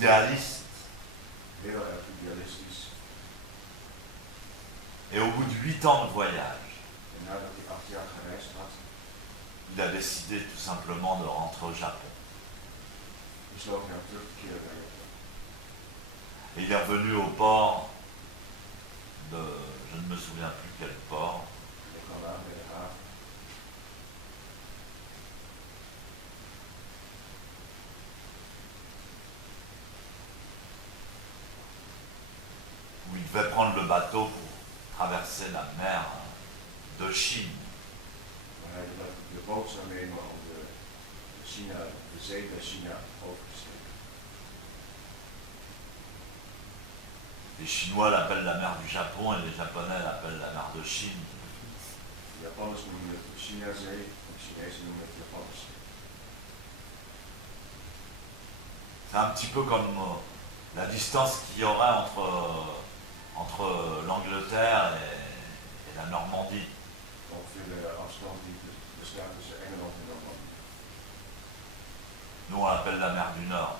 idéaliste. heel erg idealistisch. Et au bout de 8 ans de voyage, En nadat hij 8 jaar gereisd had, il a décidé tout simplement de rentrer au Japon. besloot hij om terug te keren naar Japan. Et il est revenu au port de, je ne me souviens plus quel port, En hij kwam aan bij de haven. où il devait prendre le bateau pour traverser la mer de Chine. Waar hij de boot zou nemen om de zee bij China over te steken. Les Chinois l'appellent la mer du Japon et les Japonais l'appellent la mer de Chine. De Japanners noemen het de Chinazee en de Chinezen noemen het de Japanse. C'est un petit peu comme la distance qu'il y aurait entre l'Angleterre et la Normandie. Ongeveer de afstand die bestaat tussen Engeland en Normandie. Nous, on l'appelle la mer du Nord.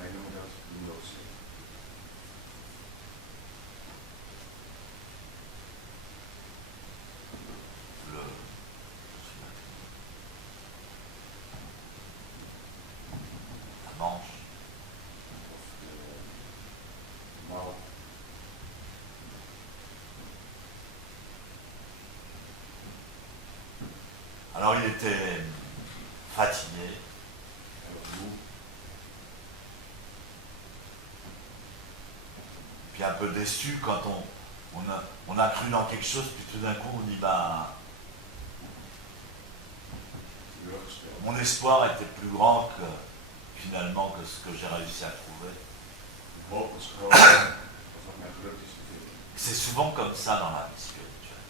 Wij noemen dat de Noordzee. La Manche. Of de Mouw. Alors il était fatigué, En op moe. puis un peu déçu quand on a cru dans quelque chose, puis tout d'un coup on dit ben Teleurgesteld. mon espoir était plus grand que finalement que ce que j'ai réussi à trouver. De hoop was groter dan wat mij gelukt is te vinden. C'est souvent comme ça dans la vie spirituelle.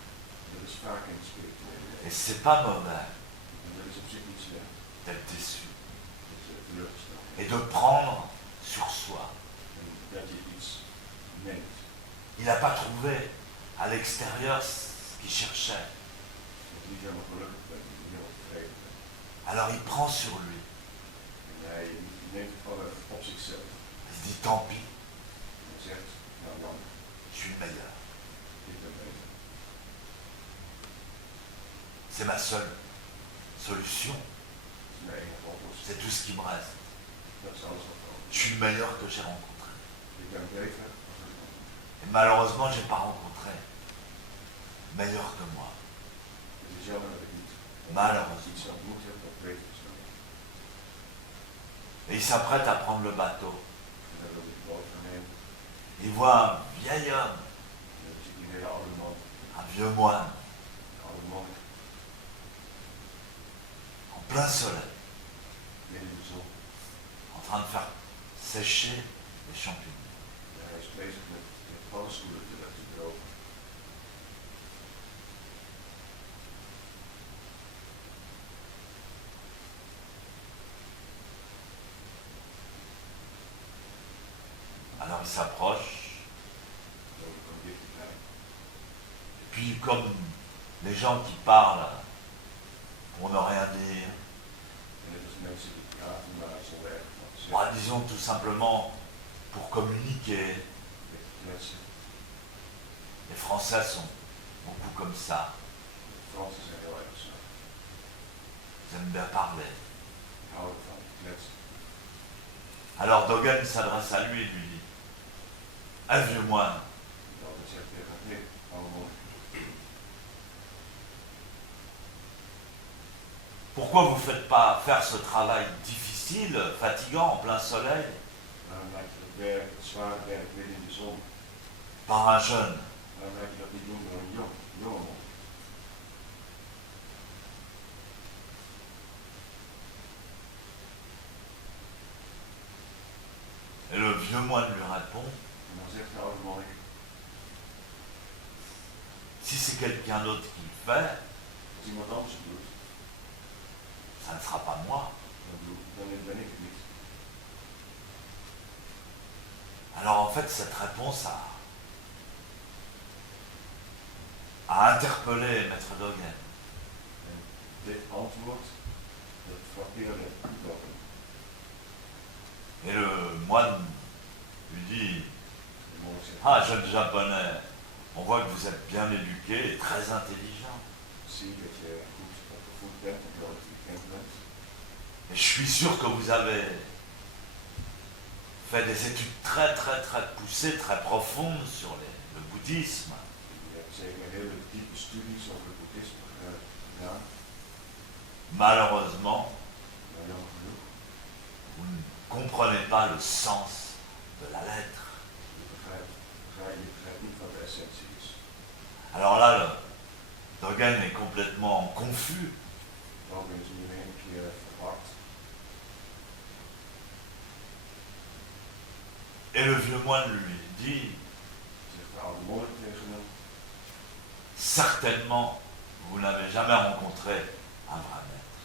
Dat is vaak in het spirituele Et leven. c'est pas mauvais En dat is op zich niet slecht. d'être déçu Dat je teleurgesteld bent. et de prendre sur soi. En dat je iets neemt. Il n'a pas trouvé à l'extérieur ce qu'il cherchait. Dat je niet helemaal gelukkig bent. Dat je niet helemaal tevreden bent. Alors il prend sur lui. En hij neemt het gewoon op zichzelf. Il se dit tant pis, En hij zegt, nou dan, je suis le meilleur. ik ben beter. C'est ma seule solution. Dat is mijn enige oplossing. C'est tout ce qui me reste. Dat is alles wat kan. Je suis le meilleur que j'ai rencontré. Ik ben beter als ik kan. Et malheureusement, je n'ai pas rencontré meilleur que moi. Het is jammer dat ik niet Malheureusement. iets ontmoet heb dat beter is dan ik. Et il s'apprête à prendre le bateau. En dan wil ik de boot gaan nemen. Il voit un vieil homme, En dan zie ik een hele oude man, un vieux moine, een oude monnik, en plein soleil, midden in de zon. en train de faire sécher les champignons. En hij is bezig met paddenstoelen te drogen. Alors il s'approche, Zo kan dichterbij. et puis comme les gens qui parlent pour ne rien dire, En net als mensen die praten, maar zonder echt wat te bah, zeggen. disons tout simplement pour communiquer. Met kletsen. Les Français sont beaucoup comme ça, De Fransen zijn heel erg zo. ils aiment bien parler. Die houden van kletsen. Alors Dogen s'adresse à lui et lui dit, ah vieux moine, En dan zegt hij tegen hem, oude monnik. pourquoi vous ne faites pas faire ce travail difficile, fatigant, en plein soleil, Waarom laat je dat werk, het zware werk midden in de zon? par un jeune? Waarom laat je dat niet doen door een jonge man? Et le vieux moine lui répond, En dan zegt de oude monnik, si c'est quelqu'un d'autre qui le fait, als iemand anders het doet, ça ne sera pas moi. dan ben ik het niet. Alors en fait, cette réponse a interpellé Maître Dogen. En dit antwoord, dat frappeerde Dogen. Et le moine lui dit, De monnik zegt, ah, jeune japonais, on voit que vous êtes bien éduqué et très intelligent. zie dat je goed opgevoed bent en heel intelligent bent. Et je suis sûr que vous avez fait des études très très très poussées, très profondes sur le bouddhisme. Je hebt zeker hele diepe studies over het boeddhisme gedaan. Malheureusement, Maar jammer genoeg, vous ne comprenez pas le sens de la lettre. je begrijpt niet wat de essentie is. Alors là, le Dogen est complètement confus. Dan ben je nu in één keer verward. Et le vieux moine lui dit, Zegt de oude monnik tegen hem, certainement, vous n'avez jamais rencontré un vrai maître.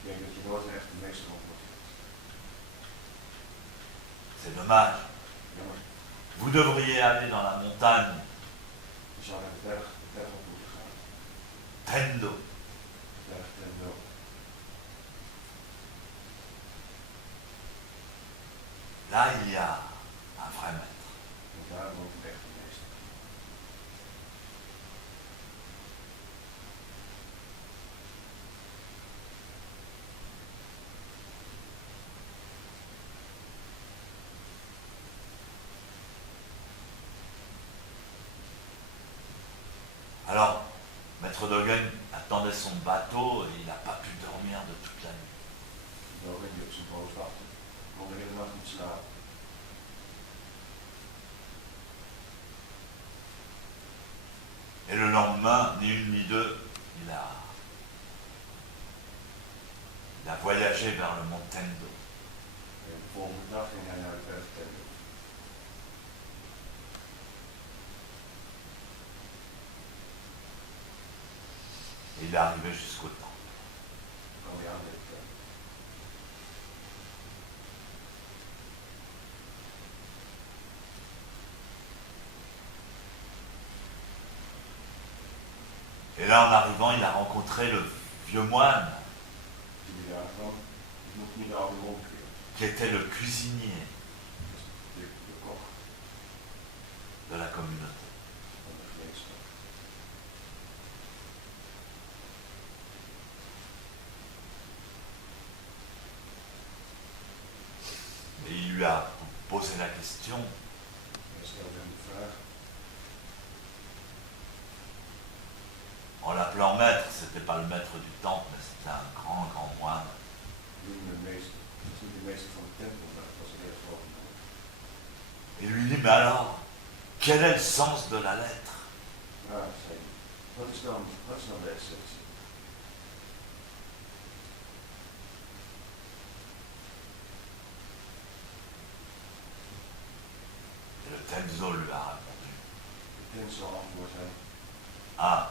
ik denk dat je nooit een echte meester ontmoet hebt. C'est dommage. Jammer, Vous devriez aller dans la montagne je zou naar de berg op moeten gaan. Tendo. De berg Tendo. Là, il y a un vrai maître. En daar woont een echte meester. Alors, Maître Dogen attendait son bateau et il n'a pas pu dormir de toute la nuit. Dogen die op zijn boot wachtte, kon de hele nacht niet slapen. Et le lendemain, ni une ni deux, il a voyagé vers le mont Tendo. En de volgende dag ging hij naar de berg Tendo. Et il est arrivé jusqu'au temple. Kwam hij aan bij de tempel. Et là, en arrivant, il a rencontré le vieux moine, Toen hij daar kwam, ontmoette hij de oude monnik weer. qui était le cuisinier Dus de kok de la communauté. van de gemeenschap. Et il lui a posé la question, Hij stelde hem de vraag, en l'appelant maître, c'était pas le maître du temple, mais c'était un grand, grand moine. toen de meester van de tempel, dat was een heel groot monnik. Et lui dit, mais alors, quel est le sens de la lettre? Ja, zei hij, wat is dan de essentie? Et le Tenzo lui a répondu, De Tenzo antwoordt hem, 1,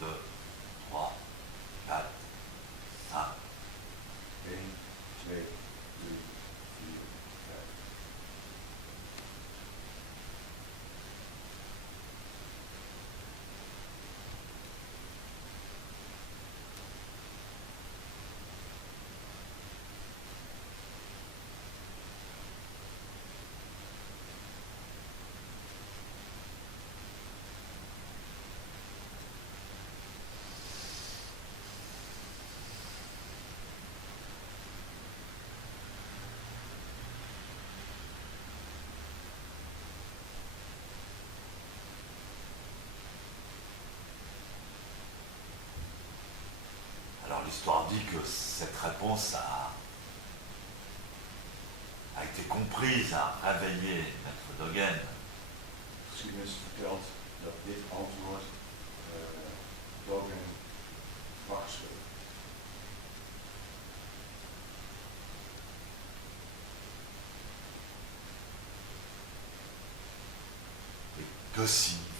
2, 3, 4, 5. 1, 2, 3, 4, 5. Alors l'histoire dit que cette réponse a été comprise, a réveillé Maître Dogen. De geschiedenis vertelt dat dit antwoord Dogen wakker schudde. Et que signifie